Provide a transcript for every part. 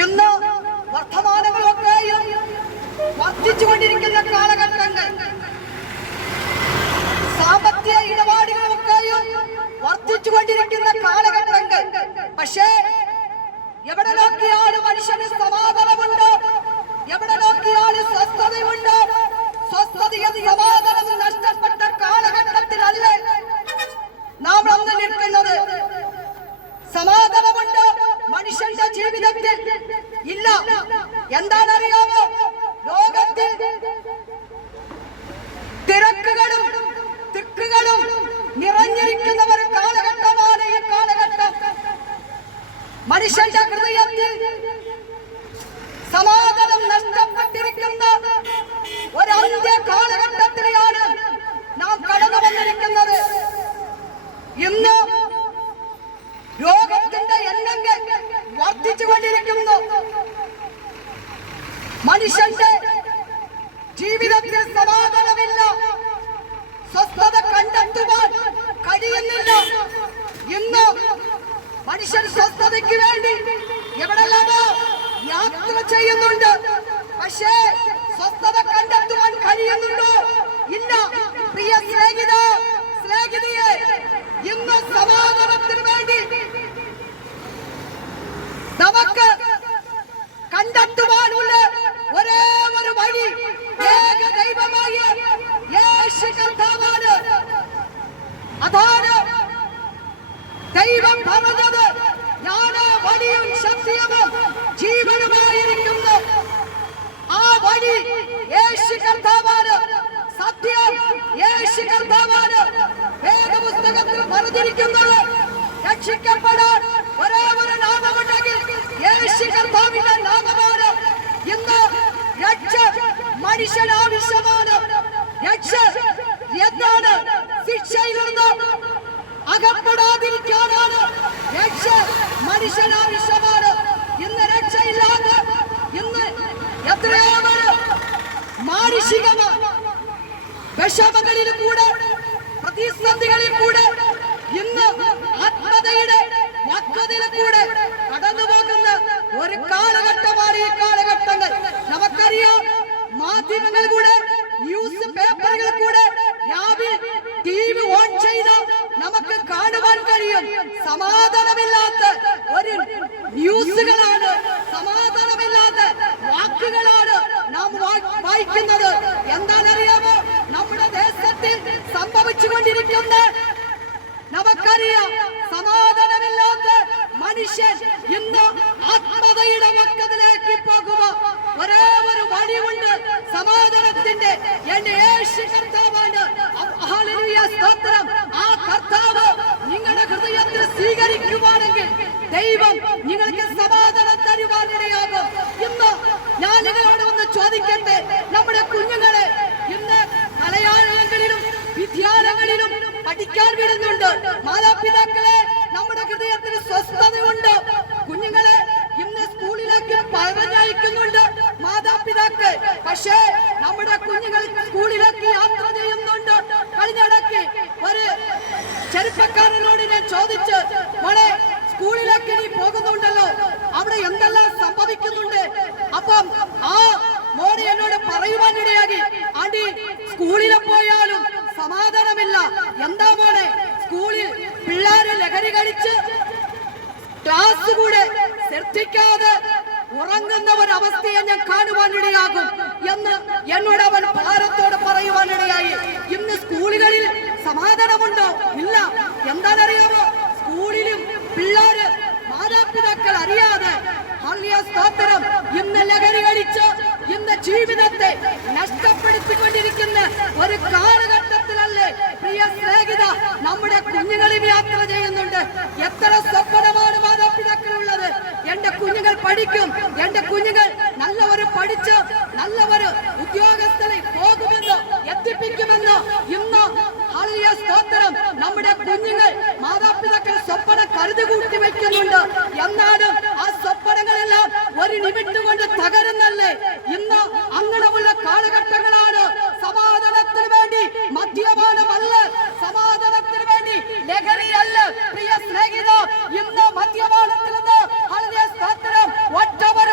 ഇന്ന് വർത്തമാനങ്ങളൊക്കെയും വർദ്ധിച്ചുകൊണ്ടിരിക്കുന്ന കാലഘട്ടങ്ങൾ, സാമ്പത്തിക ഇടപാടുകളൊക്കെയും വർദ്ധിച്ചുകൊണ്ടിരിക്കുന്ന കാലഘട്ടങ്ങൾ. പക്ഷേ എവിടെ നോക്കിയാലും മനുഷ്യന് സമാധാനമുണ്ട്, എവിടെ നോക്കിയാലും സ്വസ്ഥതയുണ്ട്. സ്വസ്ഥതയും സമാധാനവും നഷ്ടപ്പെട്ട കാലഘട്ടത്തിലല്ലേ നാം അന്ന് നിൽക്കുന്നത്. സമാധാനമുണ്ട് മനുഷ്യന്റെ ജീവിതത്തിൽ ഇല്ല. എന്താണറിയാമോ? ലോകത്തിൽ തിരക്കുകളും തിക്കുകളും നിറഞ്ഞിരിക്കുന്ന ഒരു കാലഘട്ടമാണ് ഈ കാലഘട്ടം. മനുഷ്യന്റെ ഹൃദയത്തിൽ സമാധാനം നഷ്ടപ്പെട്ടിരിക്കുന്ന ഒരു അന്ത്യ കാലഘട്ടത്തിലാണ് നാം കടന്നു വന്നിരിക്കുന്നത്. ഇന്ന് രോഗത്തിന്റെ എണ്ണങ്ങൾ വർദ്ധിച്ചുകൊണ്ടിരിക്കുന്നു. മനുഷ്യന്റെ ജീവിതത്തിൽ സമാധാനമില്ല, സ്വസ്ഥത കണ്ടെത്തുവാൻ കഴിയുന്നില്ല. ഇന്ന് മനുഷ്യൻ സ്വസ്ഥതയ്ക്ക് വേണ്ടി എവിടെല്ലാമോ യാത്ര ചെയ്യുന്നുണ്ട്. പക്ഷേ സ്വസ്ഥത കണ്ടെത്തുവാൻ കഴിയുന്നുണ്ടോ? ഇല്ല. പ്രിയ സ്നേഹിതയെ, ഇന്ന് സമാധാനത്തിന് വേണ്ടി നമുക്ക് കണ്ടെത്തുവാനുള്ള ഒരേ ഒരു വഴി ഏക ദൈവമായ യേശു കർത്താവാണ്. അതാണ് ദൈവം പറഞ്ഞത്, ഞാന് വഴിയും സത്യവും ജീവനുമായിരിക്കുന്നു. ആ വഴി യേശു കർത്താവാണ്, സത്യം യേശു കർത്താവാണ്. വേദപുസ്തകത്തിൽ പറഞ്ഞിരിക്കുന്നത്, രക്ഷിക്കപ്പെടാൻ ഒരേ ഒരു നാമമുണ്ടെങ്കിൽ യേശു കർത്താവിന്റെ നാമമാണ്. ഇന്ന് രക്ഷ മനുഷ്യന് ആവശ്യമാണ്. രക്ഷ എന്താണ്? ശിക്ഷയിൽ നിന്ന് അകപ്പെടാതിരിക്കാനാണ് രക്ഷ മനുഷ്യന് ആവശ്യമാണ്. ഇന്ന് രക്ഷയില്ലാതെ ഇന്ന് എത്രയോ മാനുഷികമാണ് വിഷമങ്ങളിൽ കൂടെ, പ്രതിസന്ധികളിൽ കൂടെ, ഇന്ന് ആത്മതയുടെ വക്രതയിൽ കൂടെ കടന്നു പോകുന്ന ഒരു കാലഘട്ടമാണ് ഈ കാലഘട്ടങ്ങൾ. നമുക്കറിയാം, മാധ്യമങ്ങളിൽ കൂടെ, ന്യൂസ് പേപ്പറുകളിൽ കൂടെ, രാവിലെ TV ഓൺ ചെയ്ത നമുക്ക് കാണുവാൻ കഴിയും. സമാധാനമില്ലാത്ത ഒരു ന്യൂസുകളാണ്, സമാധാനമില്ലാത്ത വാക്കുകളാണ് നാം വായിക്കുന്നത്. എന്താണെന്നറിയാമോ? നമ്മുടെ ദേശത്തിൽ സംഭവിച്ചുകൊണ്ടിരിക്കുന്ന നമുക്കറിയാം, സമാധാനമില്ലാത്ത മനുഷ്യൻ ഇന്ന് ആത്മതയുടെ വക്കത്തിലേക്ക് പോകുക. ഒരേ ഒരു വഴിയുണ്ട്, സമാധാനത്തിന്റെ. എന്റെ യേശു കർത്താവാണ്. ഹല്ലേലൂയ, സ്തോത്രം. ആ കർത്താവ് നിങ്ങളുടെ ഹൃദയത്തിൽ സ്വീകരിക്കുവാണെങ്കിൽ ദൈവം നിങ്ങൾക്ക് സമാധാനം തരുവാനിടയാകും. ഇന്ന് ഞാൻ നിങ്ങളോട് ഒന്ന് ചോദിക്കട്ടെ, നമ്മുടെ കുഞ്ഞുങ്ങളെ ഇന്ന് കലാലയങ്ങളിലും വിദ്യാലയങ്ങളിലും പഠിക്കാൻ വിടുന്നുണ്ട്. മാതാപിതാക്കളെ, നമ്മുടെ ഹൃദയത്തിൽ സ്വസ്ഥതയുണ്ട്. കുഞ്ഞുങ്ങളെ ഇന്ന് സ്കൂളിലേക്ക് പറഞ്ഞയക്കുന്നുണ്ട് മാതാപിതാക്കൾ. പക്ഷേ നമ്മുടെ കുഞ്ഞുങ്ങൾ സ്കൂളിലേക്ക് യാത്ര ചെയ്യുന്നുണ്ട്. കഴിഞ്ഞിടയ്ക്ക് ഒരു ചെറുപ്പക്കാരനോട് ഞാൻ ചോദിച്ച്, മോളെ സ്കൂളിലേക്ക് നീ പോകുന്നുണ്ടല്ലോ, അവിടെ എന്തെല്ലാം സംഭവിക്കുന്നുണ്ട്? അപ്പം ആ മോനെ എന്നോട് പറയുവാനിടയാക്കി, ആന്റി സ്കൂളിൽ പോയാലും സമാധാനമില്ല. എന്താ മോനെ? സ്കൂളിൽ പിള്ളേരെ ലഹരി കഴിച്ച് ക്ലാസ് കൂടെ ശ്രദ്ധിക്കാതെ ഉറങ്ങുന്ന ഒരവസ്ഥയെ ഞാൻ കാണുവാനിടയാകും എന്ന് എന്നോട് അവൻ ഭാരത്തോട് പറയുവാനിടയായി. ഇന്ന് സ്കൂളുകളിൽ സമാധാനമുണ്ടോ? ഇല്ല. എന്താണെന്നറിയാമോ? സ്കൂളിലും പിള്ളേര് മാതാപിതാക്കൾ അറിയാതെ സ്തോത്രം ഇന്ന് ലഹരി കഴിച്ച് ഇന്ന് ജീവിതത്തെ നഷ്ടപ്പെടുത്തിക്കൊണ്ടിരിക്കുന്ന ഒരു കാലഘട്ടത്തിലല്ലേ പ്രിയ സ്നേഹിത നമ്മുടെ കുഞ്ഞുങ്ങളും യാത്ര ചെയ്യുന്നുണ്ട്. എത്ര സ്വപ്നമാണ് മാതാപിതാക്കളുള്ളത്. എന്റെ കുഞ്ഞുങ്ങൾ പഠിക്കും, എന്റെ കുഞ്ഞുങ്ങൾ നല്ലവര് പഠിച്ച് നല്ലവര് ഉദ്യോഗസ്ഥരിൽ പോകുമെന്ന് എത്തിപ്പിക്കുമെന്ന് ഇന്ന് സ്തോത്രം നമ്മുടെ കുഞ്ഞുങ്ങൾ മാതാപിതാക്കൾ സ്വപ്നം കരുതുകൂട്ടി വയ്ക്കുന്നുണ്ട്. എന്നാലും ആ സ്വപ്നങ്ങളെല്ലാം ഒരു നിമിഷം കൊണ്ട് തകരുന്നല്ലേ. ഇന്ന് അങ്ങനെയുള്ള കാലഘട്ടങ്ങളാണ്. സമാധാനത്തിന് വേണ്ടി മദ്യപാനമല്ല, സമാധാനത്തിന് വേണ്ടി ലഹരിയല്ല പ്രിയ സ്നേഹിത. ഇന്ന് മദ്യപാനത്തിൽ നിന്ന് സ്തോത്രം ഒറ്റവർ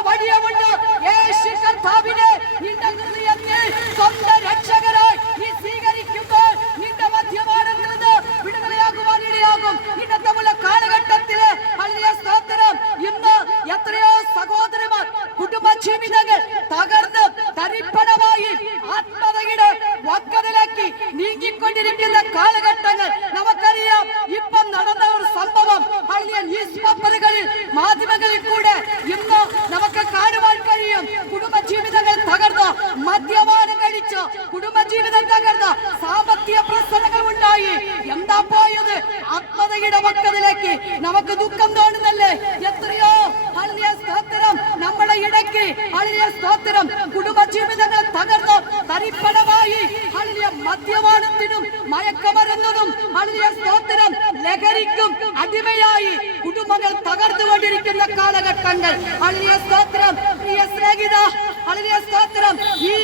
നോക്കി നമുക്ക് ദുഃഖം തോന്നുന്നല്ലേ? എത്രയോ ഹല്ലേലൂയ സ്തോത്രം നമ്മുടെ ഇടയ്ക്ക് ഹല്ലേലൂയ സ്തോത്രം കുടുംബജീവിതങ്ങൾ തകർന്നു തരിപ്പണമായി ഹല്ലേലൂയ മദ്യപാനത്തിനും മയക്കുമരുന്നിനും ഹല്ലേലൂയ സ്തോത്രം ലഹരിക്കും അടിമയായി കുടുംബങ്ങൾ തകർന്നുകൊണ്ടിരിക്കുന്ന കാലഘട്ടങ്ങൾ. ഹല്ലേലൂയ സ്തോത്രം പ്രിയ സ്നേഹിത, ഹല്ലേലൂയ സ്തോത്രം ഈ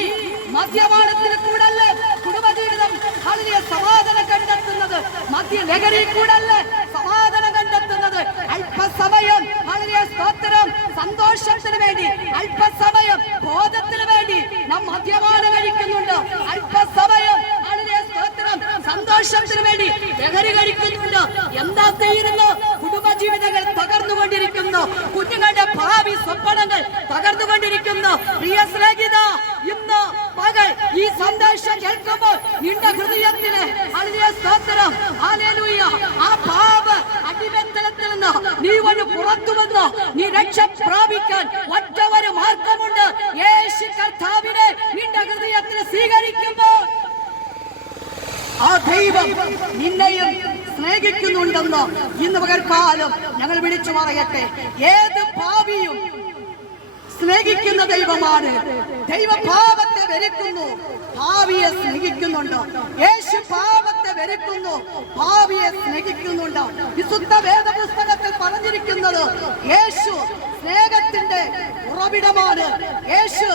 മദ്യപാനത്തിന് കൂടല്ലേ കുടുംബജീവിതം ഹല്ലേലൂയ സമാധാനം കണ്ടെത്തുന്നത്? മദ്യ ലഹരി കൂടല്ലേ സമാധാനം കണ്ടെത്തുന്നത്? അല്പസമയം ഹല്ലേലൂയ സ്തോത്രം സന്തോഷത്തിന് വേണ്ടി, അല്പസമയം ബോധത്തിന് വേണ്ടി നാം മദ്യപാനം കഴിക്കുന്നുണ്ട്. അല്പസമയം ഹല്ലേലൂയ സ്തോത്രം സന്തോഷത്തിന് വേണ്ടി ലഹരി കഴിക്കുന്നുണ്ട്. എന്താ തീരുന്നു? കുടുംബജീവിതങ്ങൾ തകർന്നുകൊണ്ടിരിക്കുന്നു. കുഞ്ഞുങ്ങളുടെ ഭാവി സ്വപ്നങ്ങൾ തകർന്നുകൊണ്ടിരിക്കുന്നു. പ്രിയ സ്നേഹിത, ഇന്ന് പകൽ ഈ സന്ദേശം കേൾക്കുമ്പോൾ നിന്റെ ഹൃദയത്തില് ഹല്ലേലൂയ സ്തോത്രം ഹല്ലേലൂയ ആ പാപ അടിമത്തലത്തിൽ നിന്ന് നീ ഒന്ന് പുറത്തു വന്ന് നീ രക്ഷ പ്രാപിക്കാൻ ഒറ്റ ഒരു മാർഗമുണ്ട്. യേശു കർത്താവിനെ നിന്റെ ഹൃദയത്തിൽ സ്വീകരിക്കുമ്പോൾ ആ ദൈവം നിന്നെയും സ്നേഹിക്കുന്നുണ്ടെന്ന് ഇന്ന് പകൽക്കാലം ഞങ്ങൾ വിളിച്ചു പറയട്ടെ. ഏത് പാപിയും സ്നേഹിക്കുന്ന ദൈവമാണ്. ദൈവപാപത്തെ വെറുക്കുന്നു, ഭാവിയെ സ്നേഹിക്കുന്നുണ്ട്. യേശു പാപത്തെ വെറുക്കുന്നു, ഭാവിയെ സ്നേഹിക്കുന്നുണ്ട്. വിശുദ്ധ വേദപുസ്തകത്തിൽ പറഞ്ഞിരിക്കുന്നത് യേശു സ്നേഹത്തിന്റെ ഉറവിടമാണ്. യേശു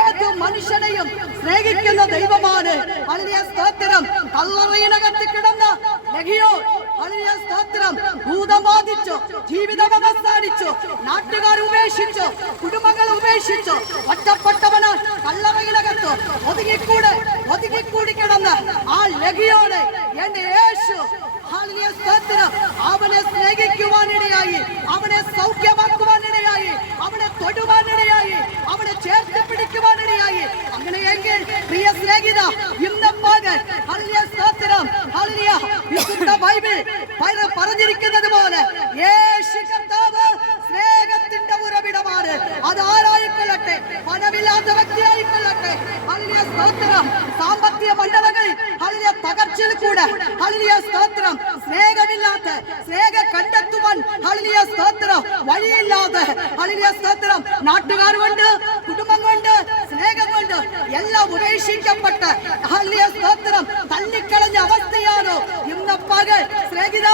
ഏതു മനുഷ്യനെയും സ്നേഹിക്കുന്ന ദൈവമാണ്. ഹല്ലേലൂയ സ്തോത്രം. കല്ലറയിനകത്ത് കിടന്ന ലഹിയോ ഹല്ലേലൂയ സ്തോത്രം ഭൂതം ബാധിച്ചു, ജീവിതം അവസാനിച്ചു, നാട്ടുകാർ ഉപേക്ഷിച്ചു, കുടുംബങ്ങൾ ഉപേക്ഷിച്ചു, ഒറ്റപ്പെട്ടവന് കല്ലറയിനകത്ത് ഒതുങ്ങിക്കൂടി കിടന്ന് ആ ലഹിയോട് എന്റെ യേശു ഹല്ലേലൂയ സ്തോത്രം അവനെ സ്നേഹിക്കുവാനിടയായി, അവനെ സൗഖ്യമാക്കുവാനിടയായി, അവനെ തൊടുവാനിടയായി, അവനെ ചേർത്ത് പിടിക്കുവാനിടയായി. അങ്ങനെയെങ്കിൽ പ്രിയ സ്നേഹിത, ഇന്ന് പകൽ ഹല്ലേലൂയ സ്തോത്രം ഹല്ലേലൂയ വിശുദ്ധ ബൈബിൾ പറഞ്ഞിരിക്കുന്നത് പോലെ യേശു കർത്താവ് സ്നേഹത്തിന്റെ ഉറവിടമാണ്. അതാരായിക്കൊള്ളട്ടെ, പണമില്ലാത്ത വ്യക്തിയായിക്കൊള്ളട്ടെ, ഹല്ലേലൂയ സ്തോത്രം സാമ്പത്തിക മണ്ഡലങ്ങളിൽ ഹല്ലേലൂയ തകർച്ചയിൽ കൂടെ ഹല്ലേലൂയ സ്തോത്രം സ്നേഹമില്ലാത്ത, സ്നേഹം കണ്ടെത്തുവാൻ ഹല്ലേലൂയ സ്തോത്രം വഴിയില്ലാതെ ഹല്ലേലൂയ സ്തോത്രം നാട്ടുകാർ കൊണ്ട്, കുടുംബം കൊണ്ട്, സ്നേഹം കൊണ്ട് എല്ലാം ഉപേക്ഷിക്കപ്പെട്ട് ഹല്ലേലൂയ സ്തോത്രം തള്ളിക്കളഞ്ഞ അവസ്ഥയാണ് ഇന്ന് പകൽ. സ്നേഹിത,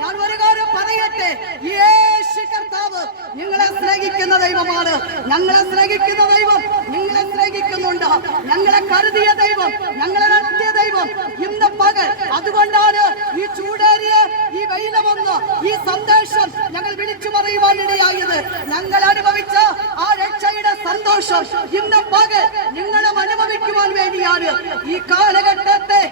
ഞാൻ ഒരു കാര്യം പറയട്ടെ, യേശു കർത്താവ് നിങ്ങളെ സ്നേഹിക്കുന്ന ദൈവമാണ്. ഞങ്ങളെ സ്നേഹിക്കുന്ന ദൈവം നിങ്ങളെ സ്നേഹിക്കുന്നുണ്ട്. ഞങ്ങളെ കരുതിയ ദൈവം, ഞങ്ങളെ നടത്തിയ ദൈവം ഇന്ന് പകൽ. അതുകൊണ്ടാണ് ഈ ചൂടേറിയ ഈ വെയില് വന്ന് ഈ സന്ദേശം ഞങ്ങൾ വിളിച്ചു പറയുവാനിടയായത്. ഞങ്ങൾ അനുഭവിച്ച ആ രക്ഷയുടെ സന്തോഷം ഇന്ന് പകൽ നിങ്ങളും അനുഭവിക്കുവാൻ വേണ്ടിയാണ്. ഈ കാലഘട്ടത്തെ,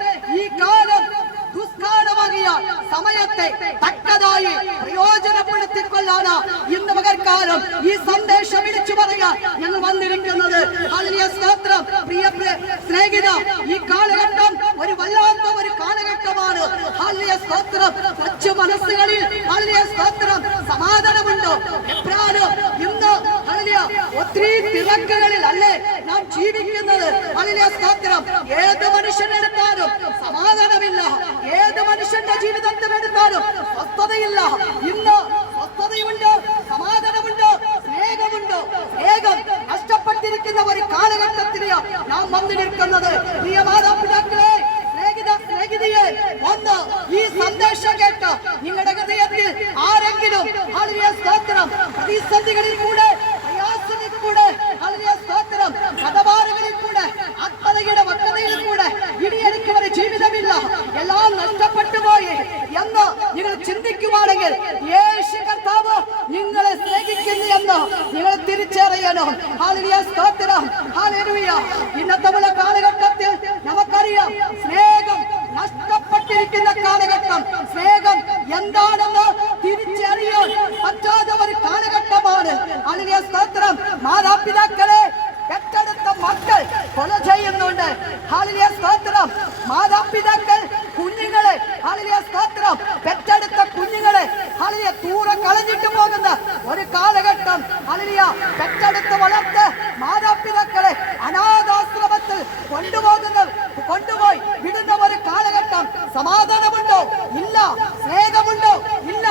ഈ കാലം ദുഷ്കാലമാകിയ സമയത്തെ തക്കതായി പ്രയോജനപ്പെടുത്തിക്കൊള്ളാണ് ഇന്ന് പകൽക്കാലം ഈ സന്ദേശം വിളിച്ചു പറയാൻ ഞങ്ങൾ വന്നിരിക്കുന്നത്. ഹല്ലേലൂയ സ്തോത്രം. പ്രിയ സ്നേഹിത, ഈ കാലഘട്ടം ഒരു വല്ലാത്ത ഒരു കാലഘട്ടമാണ്. ഹല്ലേലൂയ സ്തോത്രം. കൊച്ചു മനസ്സുകളിൽ ഹല്ലേലൂയ സ്തോത്രം സമാധാനമുണ്ട്. എപ്പോഴും ഇന്ന് ഹല്ലേലൂയ ഒത്തിരി തിരക്കുകളിൽ അല്ലേ നാം ജീവിക്കുന്നത്. ഹല്ലേലൂയ സ്തോത്രം. ഏത് മനുഷ്യനെടുത്താലും സമാധാനമില്ല, ഏത് മനുഷ്യന്റെ ജീവിതത്തിൽ എടുത്താലും സ്വസ്ഥതയില്ല. ഇന്ന് സ്വസ്ഥതയുണ്ട്, സമാധാനമുണ്ട്, സ്നേഹമുണ്ട്. സ്നേഹം നഷ്ടപ്പെട്ടിരിക്കുന്ന ഒരു കാലഘട്ടത്തില് നാം വന്നു നിൽക്കുന്നത്. പ്രിയ മാതാപിതാക്കളെ, സ്നേഹിതയെ, ഒന്ന് ഈ സന്ദേശം കേട്ട് നിങ്ങളുടെ ഹൃദയത്തിൽ ആരെങ്കിലും ഹല്ലേലൂയ സ്തോത്രം പ്രതിസന്ധികളിൽ കൂടെ, പ്രയാസങ്ങളിൽ കൂടെ, ഹല്ലേലൂയ സ്തോത്രം കടബാധകളിൽ കൂടെ, ആത്മഹത്യയുടെ വക്രതയിൽ കൂടെ ഇടിയടിക്കുന്ന ജീവിതമില്ല, എല്ലാം നഷ്ടപ്പെട്ടു പോയി എന്ന് നിങ്ങൾ ചിന്തിക്കുവാണെങ്കിൽ യേശു കർത്താവ് നിങ്ങളെ സ്നേഹിക്കുന്നു എന്ന് നിങ്ങൾ തിരിച്ചറിയണം. ഹല്ലേലൂയ സ്തോത്രം. ഹല്ലേലൂയ. ഇന്നത്തെ കാലഘട്ടത്തിൽ നമുക്കറിയാം സ്നേഹം നഷ്ടപ്പെട്ടിരിക്കുന്ന കാലഘട്ടം. സ്നേഹം എന്താണെന്ന് തിരിച്ചറിയാൻ പറ്റാത്ത ഒരു കാലഘട്ടമാണ്. ഹല്ലേലൂയ സ്തോത്രം. മാതാപിതാക്കളെ പെട്ടെടുത്ത മക്കൾ കൊല ചെയ്യുന്നുണ്ട്. ഹല്ലേലൂയ സ്തോത്രം. മാതാപിതാക്കൾ കുഞ്ഞുങ്ങളെ ഹല്ലേലൂയ സ്തോത്രം പെട്ടെടുത്ത കുഞ്ഞുങ്ങളെ ഹല്ലേലൂയ ദൂര കളഞ്ഞിട്ട് പോകുന്ന ഒരു കാലഘട്ടം. ഹല്ലേലൂയ പെട്ടെടുത്ത് വളർത്ത് മാതാപിതാക്കളെ അനാഥാശ്രമത്തിൽ കൊണ്ടുപോയി വിടുന്ന ഒരു കാലഘട്ടം. സമാധാനമുണ്ടോ? ഇല്ല. സ്നേഹമുണ്ടോ? ഇല്ല.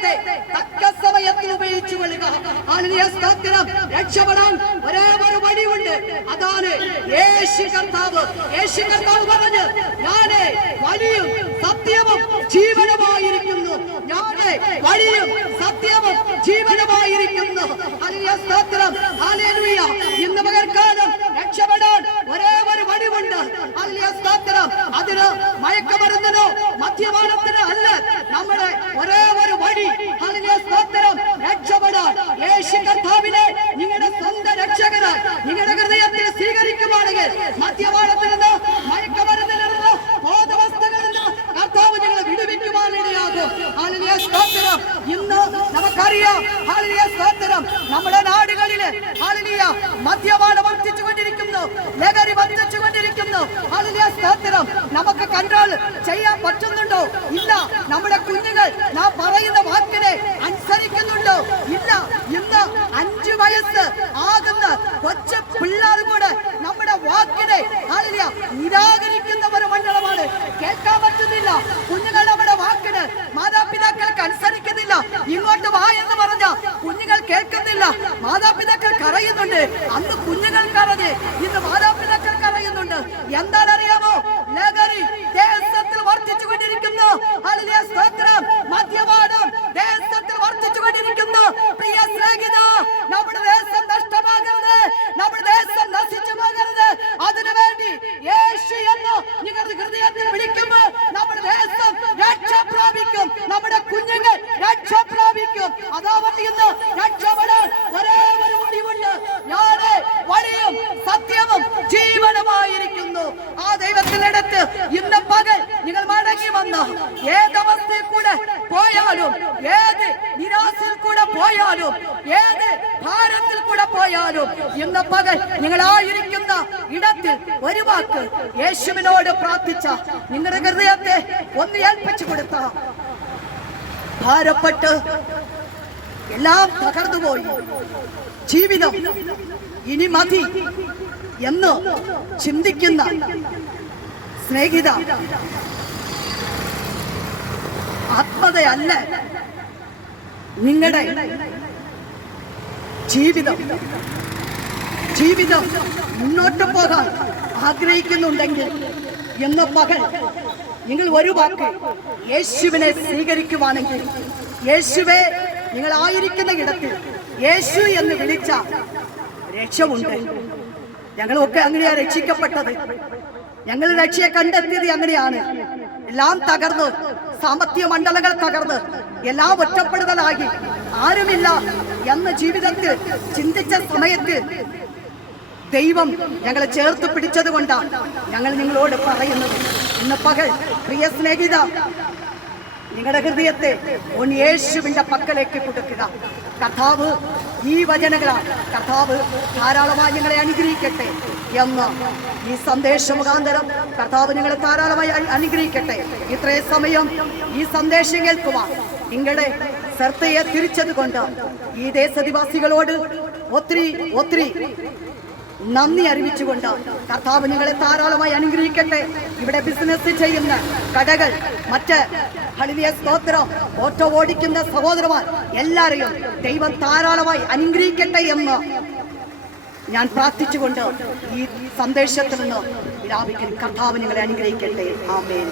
സമയത്തെ തക്ക സമയത്തിൽ ഉപയോഗിച്ചു കൊള്ളുക. ഹല്ലേലൂയ, സ്തോത്രം. രക്ഷപ്പെടാൻ ഒരേ ഒരു വഴിയുണ്ട്, അതാണ് യേശു കർത്താവ്. യേശു കർത്താവ് പറഞ്ഞു, ഞാന് വഴിയും സത്യവും ജീവനുമായിരിക്കുന്നു. ഞാന് വഴിയും സത്യവും ജീവനുമായിരിക്കുന്നു. ഹല്ലേലൂയ, സ്തോത്രം. ഹല്ലേലൂയ. ഇന്ന് പകൽക്കാലം രക്ഷപ്പെടാൻ ഒരേ ഒരു വഴിയുണ്ട്. ഹല്ലേലൂയ, സ്തോത്രം. അതിന് മയക്കുമരുന്നിനോ മദ്യപാനത്തിനോ അല്ല, നമ്മുടെ ഒരേ ഒരു വഴി. ഹല്ലേലൂയ, സ്തോത്രം. രക്ഷപ്പെടാൻ യേശു കർത്താവിനെ നിങ്ങളുടെ സ്വന്തം രക്ഷകനായി നിങ്ങളുടെ ഹൃദയത്തിൽ സ്വീകരിക്കുവാണെങ്കിൽ മദ്യപാനത്തിൽ നിന്ന്, മയക്കുമരുന്നിൽ നിന്ന്, ബോധവസ്തുക്കളിൽ നിന്ന് കർത്താവ് നിങ്ങളെ വിടുവിക്കുവാനിടയാകും. ഹല്ലേലൂയ, സ്തോത്രം. ഇന്ന് നമുക്കറിയാം, ഹല്ലേലൂയ, സ്തോത്രം, നമ്മുടെ നാടുകളിൽ ഹല്ലേലൂയ മദ്യപാനം വർദ്ധിച്ചുകൊണ്ടിരിക്കുന്നു, ലഹരി വർദ്ധിച്ചുകൊണ്ടിരിക്കുന്നു. ഹല്ലേലൂയ, സ്തോത്രം. നമുക്ക് കൺട്രോൾ ചെയ്യാൻ പറ്റുന്നുണ്ടോ? ഇല്ല. നമ്മുടെ കുഞ്ഞുങ്ങൾ നാം പറയുന്ന വാക്കിനെ അനുസരിക്കുന്നുണ്ടോ? ഇല്ല. ഇന്ന് 5 വയസ്സ് ആകുന്ന കൊച്ചു പിള്ളേർ കൂടെ നമ്മുടെ വാക്കിനെ ഹല്ലേലൂയ നിരാകരിക്കുന്ന ഒരു മണ്ഡലമാണ്. കേൾക്കാൻ പറ്റുന്നില്ല. കുഞ്ഞുങ്ങൾ നമ്മുടെ വാക്കിന്, മാതാപിതാക്കൾക്ക് അനുസരിക്കുന്നില്ല. ഇങ്ങോട്ട് വാ എന്ന് പറഞ്ഞ കുഞ്ഞുങ്ങൾ കേൾക്കുന്നില്ല. മാതാപിതാക്കൾ കരയുന്നുണ്ട്. അന്ന് കുഞ്ഞുങ്ങൾ കരഞ്ഞ് ഇന്ന് മാതാപിതാക്കൾ കരയുന്നുണ്ട്. എന്താണറിയാമോ? ലഹരി ദേശത്തിൽ വർദ്ധിച്ചുകൊണ്ടിരിക്കുന്നു. ഹല്ലേലൂയ, സ്തോത്രം. മദ്യപാനം ദേശത്തിൽ വർദ്ധിച്ചുകൊണ്ടിരിക്കുന്നു. പ്രിയ സ്നേഹിത, നമ്മുടെ ദേശം നഷ്ടമാകരുത്, നമ്മുടെ ദേശം നശിച്ചു പോകരുത്. അതിനുവേണ്ടി യേശു എന്ന് നിങ്ങളുടെ ഹൃദയത്തിൽ വിളിക്കുമ്പോൾ നമ്മുടെ ദേശം രക്ഷ പ്രാപിക്കും, നമ്മുടെ കുഞ്ഞുങ്ങൾ രക്ഷ പ്രാപിക്കും. അതാ പറയുന്നു, രക്ഷപ്പെടാൻ ഒരേ ഒരു വഴിയുണ്ട്, ഞാന് വഴിയും സത്യവും ജീവനുമായിരിക്കുന്നു. ആ ദൈവത്തിനടുത്ത് ഇന്ന് പകൽ നിങ്ങൾ മടങ്ങി വന്ന് ഏതവസ്ഥയിൽ കൂടെ പോയാലും, ഏത് നിരാശയിൽ കൂടെ പോയാലും, ഏത് ഭാരത്തിൽ കൂടെ പോയാലും, ഇന്ന് പകൽ നിങ്ങളായിരിക്കുന്ന ഇടത്തിൽ ഒരു വാക്ക് യേശുവിനോട് പ്രാർത്ഥിച്ച നിങ്ങളുടെ ഹൃദയത്തെ ഒന്ന് ഏൽപ്പിച്ചു കൊടുത്ത, ഭാരപ്പെട്ട് എല്ലാം തകർന്നുപോയി, ജീവിതം ഇനി മതി എന്ന് ചിന്തിക്കുന്ന സ്നേഹിത, ആത്മതയല്ല നിങ്ങളുടെ ജീവിതം മുന്നോട്ട് പോകാൻ ആഗ്രഹിക്കുന്നുണ്ടെങ്കിൽ ഇന്ന് പകൽ നിങ്ങൾ ഒരു വാക്ക് യേശുവിനെ സ്വീകരിക്കുവാണെങ്കിൽ, യേശുവെ നിങ്ങൾ ആയിരിക്കുന്ന ഇടത്തിൽ യേശു എന്ന് വിളിച്ച രക്ഷമുണ്ട്. ഞങ്ങളൊക്കെ അങ്ങനെയാ രക്ഷിക്കപ്പെട്ടത്. ഞങ്ങൾ രക്ഷയെ കണ്ടെത്തിയത് അങ്ങനെയാണ്. എല്ലാം തകർന്ന്, സാമ്പത്തിക മണ്ഡലങ്ങൾ തകർന്ന്, എല്ലാം ഒറ്റപ്പെടുതലായി, ആരുമില്ല എന്ന് ജീവിതത്തിൽ ചിന്തിച്ച സമയത്ത് ദൈവം ഞങ്ങളെ ചേർത്ത് പിടിച്ചത് കൊണ്ടാണ് ഞങ്ങൾ നിങ്ങളോട് പറയുന്നത്. ഇന്ന് പകൽ പ്രിയ സ്നേഹിത, നിങ്ങളുടെ ഹൃദയത്തെ ഒന്ന് യേശുവിന്റെ പക്കലേക്ക് കൊടുക്കുക. കർത്താവ് ഈ വചനങ്ങളാണ്. കർത്താവ് ധാരാളമായി നിങ്ങളെ അനുഗ്രഹിക്കട്ടെ എന്ന് ഈ സന്ദേശം മുഖാന്തരം കർത്താവ് നിങ്ങളെ ധാരാളമായി അനുഗ്രഹിക്കട്ടെ. ഇത്രയും സമയം ഈ സന്ദേശം കേൾക്കുവാൻ നിങ്ങളുടെ ശ്രദ്ധയെ തിരിച്ചത് കൊണ്ട് ഈ ദേശനിവാസികളോട് ഒത്തിരി നന്ദി അറിയിച്ചുകൊണ്ട് കർത്താവ് നിങ്ങളെ ധാരാളമായി അനുഗ്രഹിക്കട്ടെ. ഇവിടെ ബിസിനസ് ചെയ്യുന്ന കടകൾ, മറ്റ് ഹല്ലേലൂയ, സ്തോത്രം, ഓട്ടോ ഓടിക്കുന്ന സഹോദരന്മാർ എല്ലാവരെയും ദൈവം ധാരാളമായി അനുഗ്രഹിക്കട്ടെ എന്ന് ഞാൻ പ്രാർത്ഥിച്ചുകൊണ്ട് ഈ സന്ദേശത്തിൽ നിന്ന് വിലാപിക്കും. കർത്താവ് നിങ്ങളെ അനുഗ്രഹിക്കട്ടെ. ആമേൻ.